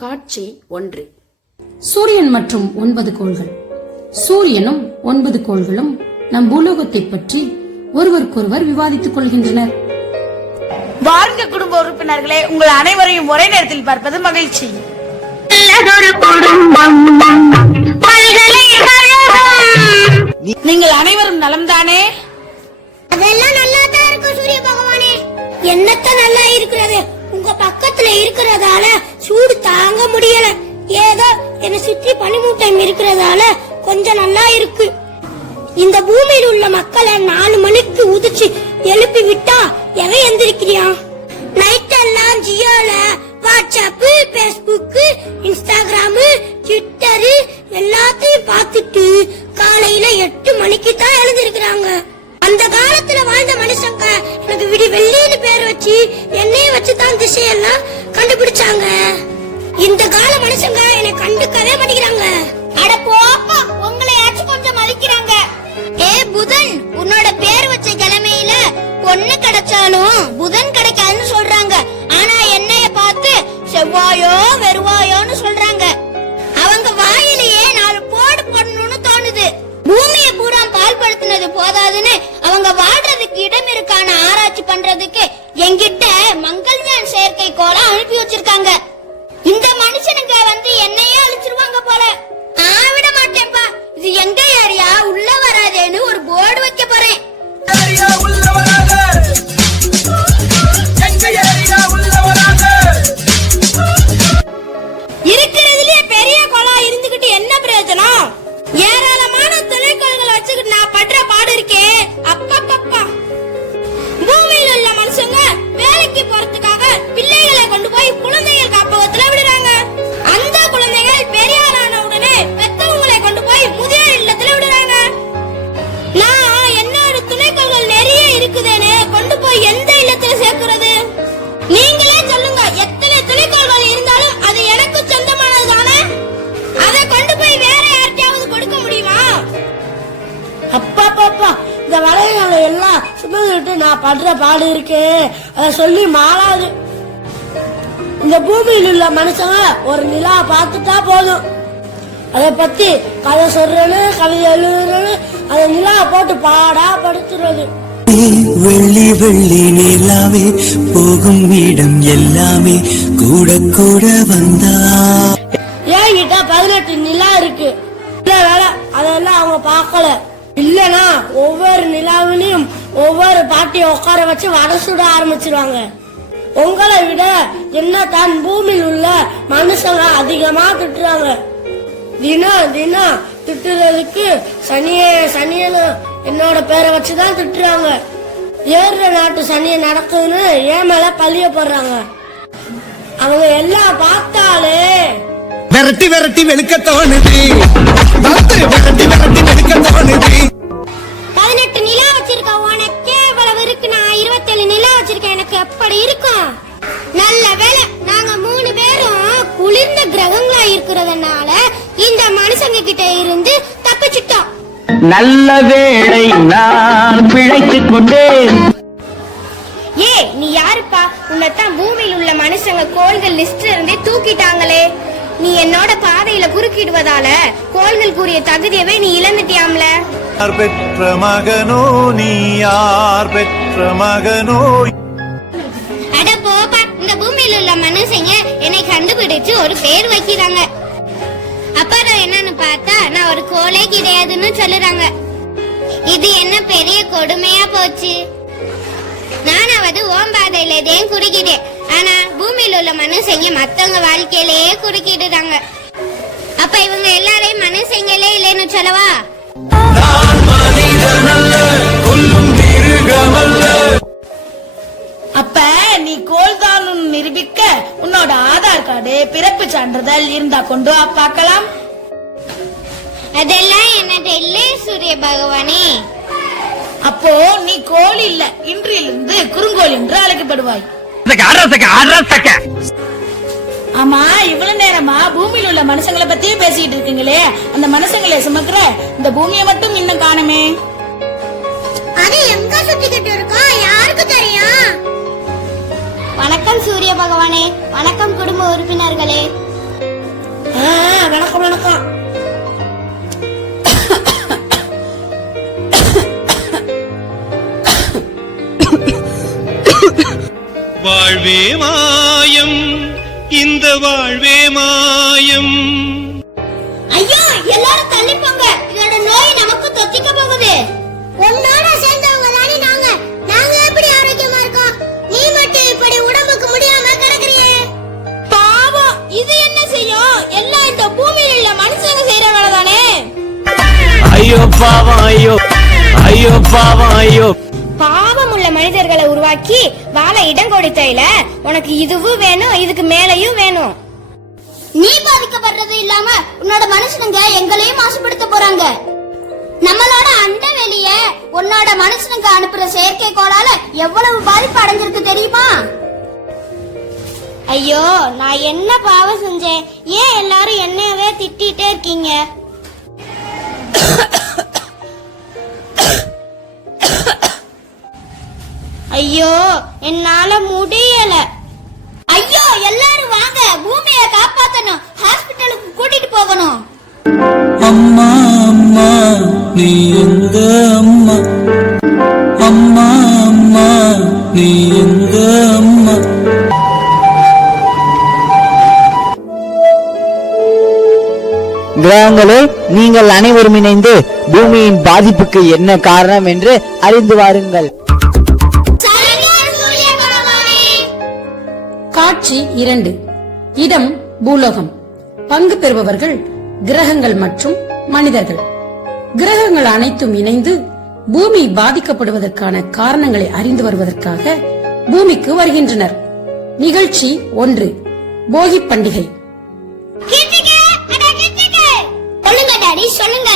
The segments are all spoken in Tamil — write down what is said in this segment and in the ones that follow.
காட்சி ஒன்று. சூரியன் மற்றும் ஒன்பது கோள்கள். சூரியனும் ஒன்பது கோள்களும் நம் பூலோகத்தை பற்றி ஒருவருக்கொருவர் விவாதித்துக் கொள்கின்றனர். வாழ்க குடும்ப உறுப்பினர்களே உங்கள் அனைவரையும் ஒரே நேரத்தில் பார்ப்பது மகிழ்ச்சி. நீங்கள் அனைவரும் நலம்தானே? அதெல்லாம் நல்லா தான் இருக்கும் சூரிய பகவானே. என்னத்த நல்லா இருக்கிறது உங்க பக்கத்துல இருக்கிறதால சூடு தாங்க முடியல. ஏதோ என்னை சுற்றி பனிமூட்டம் இருக்கிறதால கொஞ்சம் நல்லா இருக்கு. இந்த பூமியில் உள்ள மக்களை நாலு மணிக்கு உதிச்சு எழுப்பி விட்டா எவன் எந்திரிக்கிறியா? நைட் எல்லாம் ஜியோல வாட்ஸ்அப் பேஸ்புக் இன்ஸ்டாகிராம் ட்விட்டர் எல்லாத்தையும் பார்த்துட்டு காலையில எட்டு மணிக்கு தான் எழுந்திருக்கிறாங்க. அந்த காலத்துல வாழ்ந்த மனுஷங்க எனக்கு விடி வெள்ளின்னு பேர் வச்சு என்னைய வச்சு தான் திசையெல்லாம் கண்டுபிடிச்சாங்க. இந்த கால மனுஷங்க என்னை கண்டுக்கவே மாட்டேங்கிறாங்க. அட போப்பா உங்களையாச்சும் கொஞ்சம் மதிக்கிறாங்க. ஏ புதன் உன்னோட பேர் வச்ச கிழமையில பொண்ணு கிடைச்சாலும் புதன் கிடைக்காதுன்னு சொல்றாங்க. ஆனா என்னைய பார்த்து செவ்வாயோ வெறுவாயோன்னு சொல்றாங்க. அவங்க வாயிலேயே நாலு போடு போடணும்னு தோணுது. பூமியை பூரா பால்படுத்தினது போதாதுன்னு அவங்க வாழ்றதுக்கு இடம் இருக்கான ஆராய்ச்சி பண்றதுக்கு என்கிட்ட மங்கள்யான் செயற்கை கோளை அனுப்பி வச்சிருக்காங்க. படுற பாடு இருக்கு. அத சொல்லி மாறாது இந்த பூமியில் உள்ள மனுஷங்க ஒரு நிலா பார்த்துட்டா போதும். அதை பத்தி கதை சொல்றேன்னு கவிதை எழுதுறேன்னு அந்த நிலா போட்டு பாடா படுத்துறது. வெள்ளி வெள்ளி நிலாவே போகும் இடம் எல்லாமே கூட கூட வந்தா. ஏங்கிட்ட பதினெட்டு நிலா இருக்கு. அதெல்லாம் அவங்க பார்க்கல. இல்லனா ஒவ்வொரு நிலாவிலையும் ஒவ்வொரு பாட்டியை உட்கார வச்சு வடை சுட ஆரம்பிச்சிருவாங்க. உங்களை விட என்ன தான் பூமியில் உள்ள மனுஷங்க அதிகமா திட்டுறாங்க. தினம் தினம் திட்டுறதுக்கு சனியே சனியனு என்னோட பேரை வச்சுதான் திட்டுறாங்க. ஏறுற நாட்டு சனியை நடக்குதுன்னு ஏன் மேல பழிய போடுறாங்க? அவங்க எல்லாம் பார்த்தாலே விரட்டி விரட்டி வெளுக்க தோணுது. வளர்த்து விரட்டி விரட்டி வெளுக்க தோணுது. பதினெட்டு நிலா வச்சிருக்க உனக்கே இவ்வளவு இருக்கு. நான் இருபத்தேழு நிலா வச்சிருக்கேன். எனக்கு எப்படி இருக்கும் நல்ல வேலை நாங்க மூணு பேரும் குளிர்ந்த கிரகங்களா இருக்கிறதுனால இந்த மனுஷங்க கிட்ட இருந்து தப்பிச்சிட்டோம். நல்ல வேளை நான் பிழைத்துக் கொண்டேன். ஏ நீ யாருப்பா? உன்னைத்தான் பூமியில் உள்ள மனுஷங்க கோள்கள் லிஸ்ட்ல இருந்தே தூக்கிட்டாங்களே நீ என்னோட பாதையில குறுக்கிடுவதால கோள்கள் கூறிய தகுதியவே நீ இழந்துட்டியாம்ல? யார் பெற்ற மகனோ நீ யார் பெற்ற மகனோ? அட போப்பா இந்த பூமியில உள்ள மனுஷங்க என்னை கண்டுபிடிச்சு ஒரு பேர் வைக்கிறாங்க. அப்புறம் என்னன்னு பார்த்தா நான் ஒரு கோலே கிடையாதுன்னு சொல்லுறாங்க. இது என்ன பெரிய கொடுமையா போச்சு. நானாவது ஓம்பாதையில இதையும் குறுக்கிட்டேன். ஆனா பூமியில உள்ள மனுஷங்க மத்தவங்க வாழ்க்கையிலேயே குறுக்கிடுறாங்க. அப்ப இவங்க எல்லாரையும் மனுஷங்களே இல்லைன்னு சொல்லவா? அப்ப நீ கோல்தான் நிரூபிக்க உன்னோட ஆதார் கார்டு பிறப்பு சான்றிதழ் இருந்தா கொண்டு வா பார்க்கலாம். அதெல்லாம் என்னட்ட இல்லையே சூரிய பகவானே. அப்போ நீ கோல் இல்ல இன்றிலிருந்து குறுங்கோல் என்று அழைக்கப்படுவாய். ஆமா இவ்வளவு நேரமா பூமியில உள்ள மனுஷங்களை பத்தியே பேசிட்டு இருக்கீங்களே. அந்த மனுஷங்களை சுமக்கிற இந்த பூமியை மட்டும் இன்னும் காணுமே. அது எங்க சுத்திக்கிட்டு இருக்கோம் யாருக்கு தெரியும்? வணக்கம் சூரிய பகவானே. வணக்கம் குடும்ப உறுப்பினர்களே. ஆ, வணக்கம் வணக்கம். வாழ்வே மாயம். இந்த வாழ்வே மாயம். ஐயோ எல்லாரும் தள்ளி போங்க இதோட நோய் நமக்கு தொத்திக்க போகுது. உன்னோட சேர்ந்தவங்க தானே நாங்க. நாங்க எப்படி ஆரோக்கியமா இருக்கோம்? நீ மட்டும் இப்படி உடம்புக்கு முடியாம கிடக்குறியே. பாவம். இது என்ன செய்யும்? எல்லாம் இந்த பூமியில உள்ள மனுஷங்க செய்யற வேலை தானே ஐயோ பாவம் ஐயோ. ஐயோ பாவம் ஐயோ. மனிதர்களை உருவாக்கி வாழ இடம் கொடுத்தையில உனக்கு இதுவும் வேணும் இதுக்கு மேலையும் வேணும். நீ பாதிக்கப்படுறது இல்லாம உன்னோட மனுஷனுங்க எங்களையும் மாசுபடுத்த போறாங்க. நம்மளோட அண்ட வெளிய உன்னோட மனுஷனுக்கு அனுப்புற செயற்கைக்கோளால எவ்வளவு பாதிப்பு அடைஞ்சிருக்கு தெரியுமா? ஐயோ நான் என்ன பாவம் செஞ்சேன்? ஏன் எல்லாரும் என்னையவே திட்டிட்டே இருக்கீங்க? ஐயோ என்னால முடியல. ஐயோ எல்லாரும் வாங்க. பூமியை காப்பாத்தணும். ஹாஸ்பிட்டலுக்கு கூட்டிட்டு போகணும். அம்மா அம்மா நீ எங்க அம்மா? அம்மா அம்மா நீ எங்க அம்மா? கிரகங்களே நீங்கள் அனைவரும் இணைந்து பூமியின் பாதிப்புக்கு என்ன காரணம் என்று அறிந்து வாருங்கள். காட்சி இரண்டு. இடம் பூலோகம். பங்கு பெறுபவர்கள் கிரகங்கள் மற்றும் மனிதர்கள். கிரகங்கள் அனைத்தும் இணைந்து பூமி பாதிக்கப்படுவதற்கான காரணங்களை அறிந்து வருவதற்காக பூமிக்கு வருகின்றனர். நிகழ்ச்சி ஒன்று. போகி பண்டிகை. சொல்லுங்க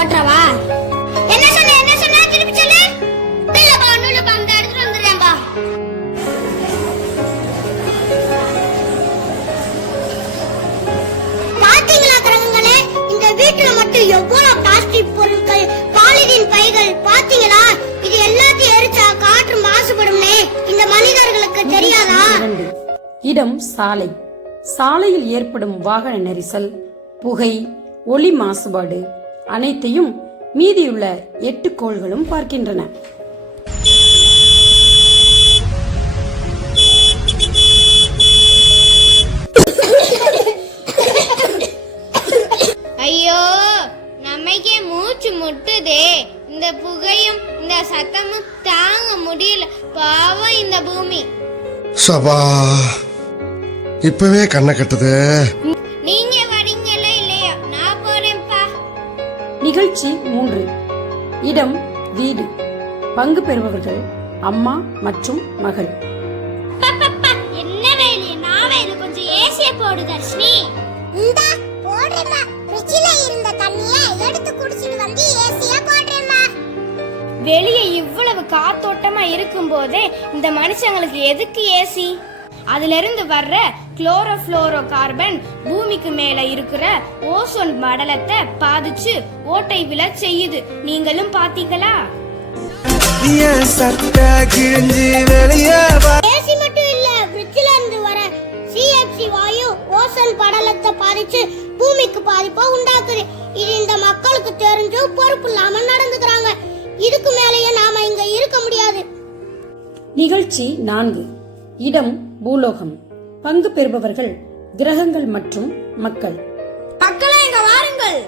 போட்டுறவா என்ன சொன்ன என்ன சொன்ன? திருப்பி சொல்லு. இல்லப்பா ஒண்ணும் இல்லப்பா அந்த எடுத்துட்டு வந்துடுறேன்பா பாத்தீங்களா கிரகங்களே? இந்த வீட்டுல மட்டும் எவ்வளவு பிளாஸ்டிக் பொருட்கள் பாலிதீன் பைகள் பாத்தீங்களா? இது எல்லாத்தையும் எரிச்சா காற்று மாசுபடும்னே. இந்த மனிதர்களுக்கு தெரியாதா? இடம் சாலை. சாலையில் ஏற்படும் வாகன நெரிசல் புகை ஒளி மாசுபாடு அனைத்தையும் மீதியுள்ள எட்டு கோள்களும் பார்க்கின்றன. ஐயோ நமக்கே மூச்சு முட்டுதே. இந்த புகையும் இந்த சத்தமும் தாங்க முடியல. பாவம் இந்த பூமி. சபா இப்பவே கண்ணை கட்டுது. நிகழ்ச்சி மூன்று. இடம் வீடு. பங்கு பெறுபவர்கள் அம்மா மற்றும் மகள். என்ன வேலி? நான் வேலி கொஞ்சம் ஏசிய போடு தர்ஷினி. இந்த போடுறேம்மா. ஃப்ரிட்ஜ்ல இருந்த தண்ணிய எடுத்து குடிச்சிட்டு வந்து ஏசியா போடுறேம்மா. வெளியே இவ்வளவு காத்தோட்டமா இருக்கும் போதே இந்த மனுஷங்களுக்கு எதுக்கு ஏசி? அதுல இருந்து வர்ற குளோரோஃப்ளோரோ கார்பன் பூமிக்கு மேல இருக்கிற ஓசோன் மடலத்தை பாதிச்சு ஓட்டை விழ செய்யுது. நீங்களும் பாத்தீங்களா ஏசி மட்டும் இல்ல ஃப்ரிட்ஜ்ல இருந்து வர சிஎஃப்சி வாயு ஓசோன் படலத்தை பாதிச்சு பூமிக்கு பாதிப்பை உண்டாக்குது. இது இந்த மக்களுக்கு தெரிஞ்சும் பொறுப்பு இல்லாம நடந்துக்கிறாங்க. இதுக்கு மேலேயே நாம இங்க இருக்க முடியாது. நிகழ்ச்சி நான்கு. இடம் பூலோகம். பங்கு பெறுபவர்கள் கிரகங்கள் மற்றும் மக்கள். மக்களே இங்க வாருங்கள்.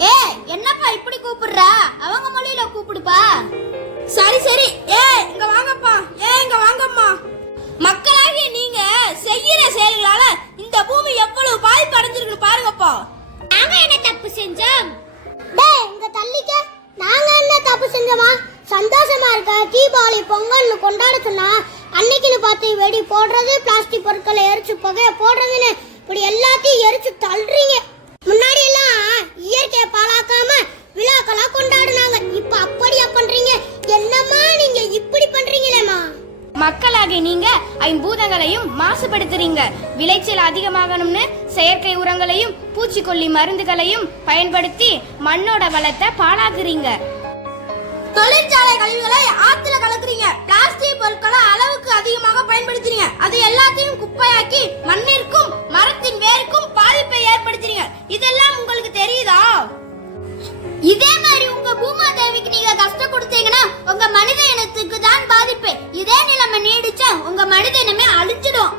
ஏ என்னப்பா இப்படி கூப்பிடுறா? அவங்க மொழியில கூப்பிடுப்பா? சரி சரி. ஏ இங்க வாங்கப்பா. ஏ இங்க வாங்கம்மா. மக்களாகிய நீங்க புகைய போடுறதுன்னு இப்படி எல்லாத்தையும் எரிச்சு தள்ளுறீங்க. முன்னாடி எல்லாம் இயற்கையை பாழாக்காம விழாக்களா கொண்டாடுனாங்க. இப்ப அப்படியா பண்றீங்க? என்னம்மா நீங்க இப்படி பண்றீங்களேம்மா? மக்களாகிய நீங்க ஐம்பூதங்களையும் மாசுபடுத்துறீங்க. விளைச்சல் அதிகமாகணும்னு செயற்கை உரங்களையும் பூச்சிக்கொல்லி மருந்துகளையும் பயன்படுத்தி மண்ணோட வளத்தை பாழாக்குறீங்க. தொழிற்சாலை கழிவுகளை ஆத்துல கலக்குறீங்க. பிளாஸ்டிக் பொருட்களை அளவுக்கு அதிகமாக பயன்படுத்துறீங்க. அது எல்லாத்தையும் குப்பையாக்கி மண்ணிற்கும் மரத்தின் வேருக்கும் பாதிப்பை ஏற்படுத்துறீங்க. இதெல்லாம் உங்களுக்கு தெரியுதா? இதே மாதிரி உங்க பூமா தேவிக்கு நீங்க கஷ்டம் கொடுத்தீங்கன்னா உங்க மனித இனத்துக்கு தான் பாதிப்பு. இதே நிலைமை நீடிச்சா உங்க மனித இனமே அழிஞ்சிடும்.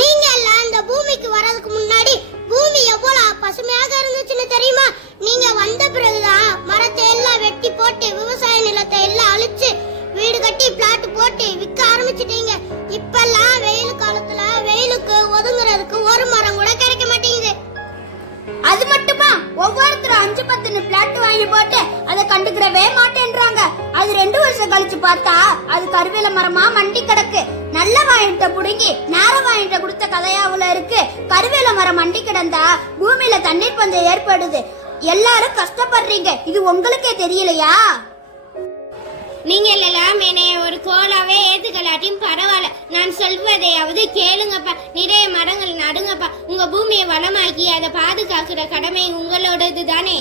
நீங்க எல்லாம் இந்த பூமிக்கு வர்றதுக்கு முன்னாடி பூமி எவ்வளவு பசுமையாக இருந்துச்சுன்னு தெரியுமா? நீங்க வந்த பிறகுதான் ஒவ்வொருத்தரும் அஞ்சு பத்துன்னு பிளாட் வாங்கி போட்டு அதை கண்டுக்கிறவே மாட்டேன்றாங்க. அது ரெண்டு வருஷம் கழிச்சு பார்த்தா அது கருவேல மரமா மண்டி கிடக்கு. நல்ல வாயிட்ட புடுங்கி நேர வாயிட்ட கொடுத்த கதையாவுல இருக்கு. கருவேல மரம் மண்டி கிடந்தா பூமியில தண்ணீர் பஞ்சம் ஏற்படுது. எல்லாரும் கஷ்டப்படுறீங்க. இது உங்களுக்கே தெரியலையா? நீங்கள் எல்லாம் என்னைய ஒரு கோலாவே ஏத்துக்கலாட்டியும் பரவாயில்ல. நான் சொல்வதையாவது கேளுங்கப்பா. நிறைய மரங்கள் நடுங்கப்பா. உங்க பூமியை வளமாக்கி அதை பாதுகாக்கிற கடமை உங்களோடது தானே